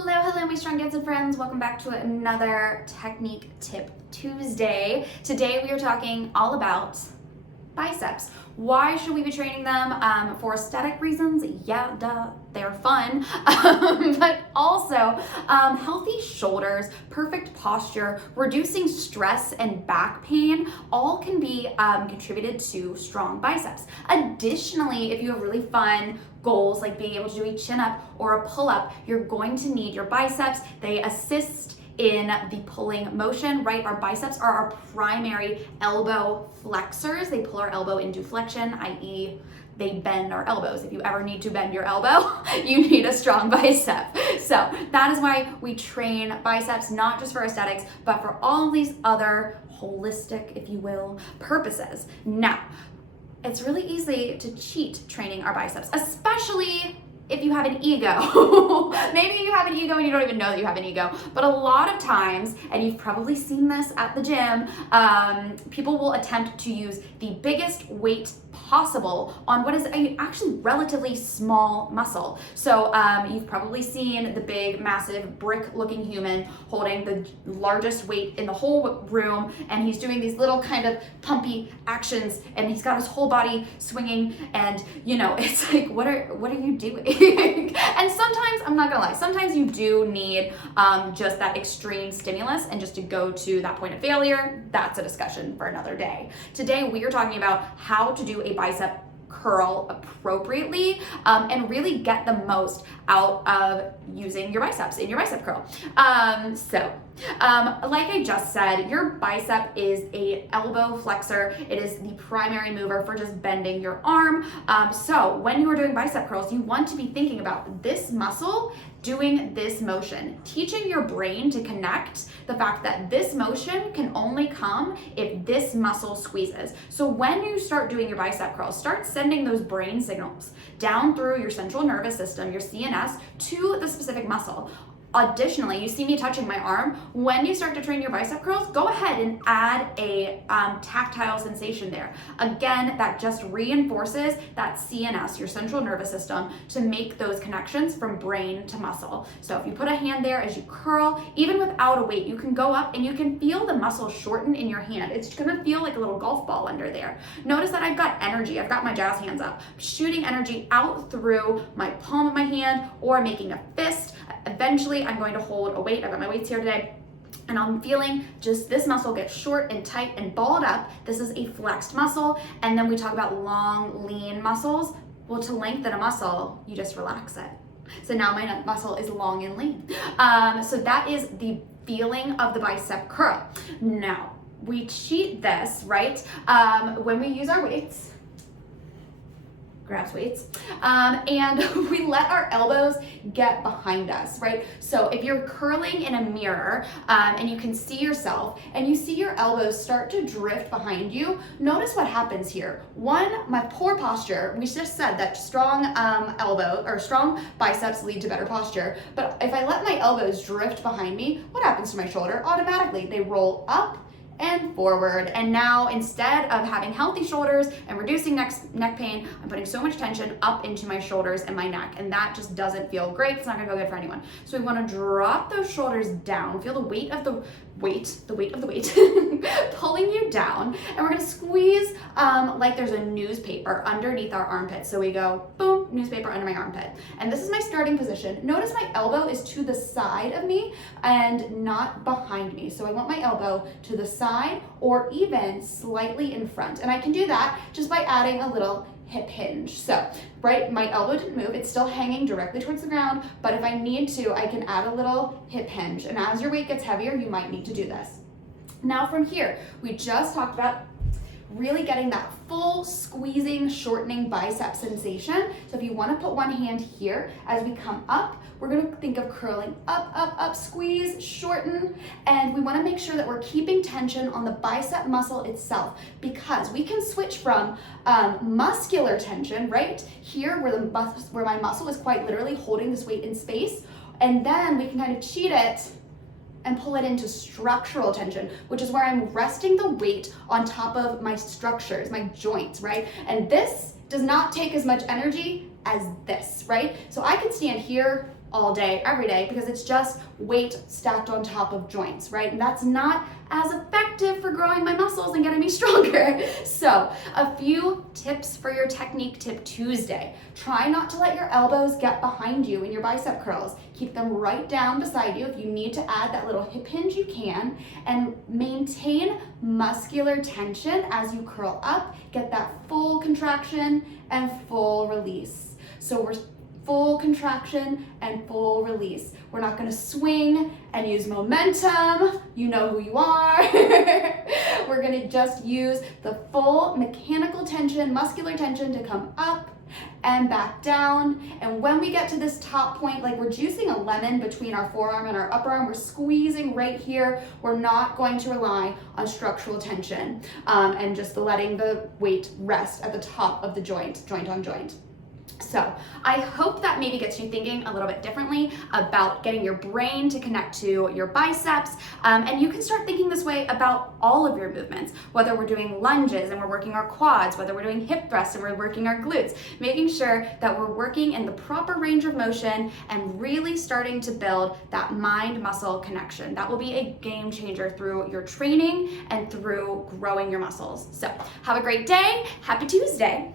Hello, my strong dancing friends. Welcome back to another Technique Tip Tuesday. Today we are talking all about biceps. Why should we be training them? For aesthetic reasons? Yeah, duh, they're fun. But also healthy shoulders, perfect posture, reducing stress and back pain, all can be contributed to strong biceps. Additionally, if you have really fun goals like being able to do a chin up or a pull up, you're going to need your biceps. They assist in the pulling motion, right? Our biceps are our primary elbow flexors. They pull our elbow into flexion, i.e. they bend our elbows. If you ever need to bend your elbow, you need a strong bicep. So that is why we train biceps, not just for aesthetics, but for all of these other holistic, if you will, purposes. Now, it's really easy to cheat training our biceps, especially if you have an ego. Maybe you have an ego and you don't even know that you have an ego, but a lot of times, and you've probably seen this at the gym, people will attempt to use the biggest weight possible on what is a actually relatively small muscle. So you've probably seen the big, massive, brick-looking human holding the largest weight in the whole room, and he's doing these little kind of pumpy actions, and he's got his whole body swinging, and you know, it's like, what are you doing? And sometimes, I'm not gonna lie, sometimes you do need just that extreme stimulus, and just to go to that point of failure, that's a discussion for another day. Today, we are talking about how to do a bicep curl appropriately and really get the most out of using your biceps in your bicep curl. Like I just said, your bicep is a elbow flexor. It is the primary mover for just bending your arm. So when you are doing bicep curls, you want to be thinking about this muscle doing this motion, teaching your brain to connect the fact that this motion can only come if this muscle squeezes. So when you start doing your bicep curls, start sending those brain signals down through your central nervous system, your CNS, to the specific muscle. Additionally, you see me touching my arm. When you start to train your bicep curls, go ahead and add a tactile sensation there. Again, that just reinforces that CNS, your central nervous system, to make those connections from brain to muscle. So if you put a hand there as you curl, even without a weight, you can go up and you can feel the muscle shorten in your hand. It's gonna feel like a little golf ball under there. Notice that I've got energy. I've got my jazz hands up, shooting energy out through my palm of my hand or making a fist. Eventually, I'm going to hold a weight. I've got my weights here today, and I'm feeling just this muscle get short and tight and balled up. This is a flexed muscle. And then we talk about long, lean muscles. Well, to lengthen a muscle, you just relax it. So now my muscle is long and lean. So that is the feeling of the bicep curl. Now, we cheat this, right? When we use our weights, grabs weights, and we let our elbows get behind us, right? So if you're curling in a mirror and you can see yourself and you see your elbows start to drift behind you, notice what happens here. One, my poor posture. We just said that strong elbow or strong biceps lead to better posture, but if I let my elbows drift behind me, what happens to my shoulder? Automatically, they roll up and forward. And now, instead of having healthy shoulders and reducing neck pain, I'm putting so much tension up into my shoulders and my neck, and that just doesn't feel great. It's not gonna feel good for anyone. So we wanna drop those shoulders down, feel the weight of the weight pulling you down, and we're gonna squeeze like there's a newspaper underneath our armpit. So we go, boom, newspaper under my armpit. And this is my starting position. Notice my elbow is to the side of me and not behind me. So I want my elbow to the side or even slightly in front. And I can do that just by adding a little hip hinge. So, right, my elbow didn't move, it's still hanging directly towards the ground, but if I need to, I can add a little hip hinge. And as your weight gets heavier, you might need to do this. Now from here, we just talked about really getting that full squeezing, shortening bicep sensation. So if you want to put one hand here, as we come up, we're going to think of curling up, up, up, squeeze, shorten, and we want to make sure that we're keeping tension on the bicep muscle itself, because we can switch from muscular tension right here where my muscle is quite literally holding this weight in space, and then we can kind of cheat it and pull it into structural tension, which is where I'm resting the weight on top of my structures, my joints, right? And this does not take as much energy as this, right? So I can stand here all day, every day, because it's just weight stacked on top of joints, right? And that's not as effective for growing my muscles and getting me stronger. So a few tips for your technique tip Tuesday. Try not to let your elbows get behind you in your bicep curls. Keep them right down beside you. If you need to add that little hip hinge, you can. And maintain muscular tension as you curl up. Get that full contraction and full release. So we're full contraction and full release. We're not gonna swing and use momentum. You know who you are. We're gonna just use the full mechanical tension, muscular tension to come up and back down. And when we get to this top point, like we're juicing a lemon between our forearm and our upper arm, we're squeezing right here. We're not going to rely on structural tension and just letting the weight rest at the top of the joint on joint. So I hope that maybe gets you thinking a little bit differently about getting your brain to connect to your biceps. And you can start thinking this way about all of your movements, whether we're doing lunges and we're working our quads, whether we're doing hip thrusts and we're working our glutes, making sure that we're working in the proper range of motion and really starting to build that mind-muscle connection. That will be a game changer through your training and through growing your muscles. So have a great day. Happy Tuesday.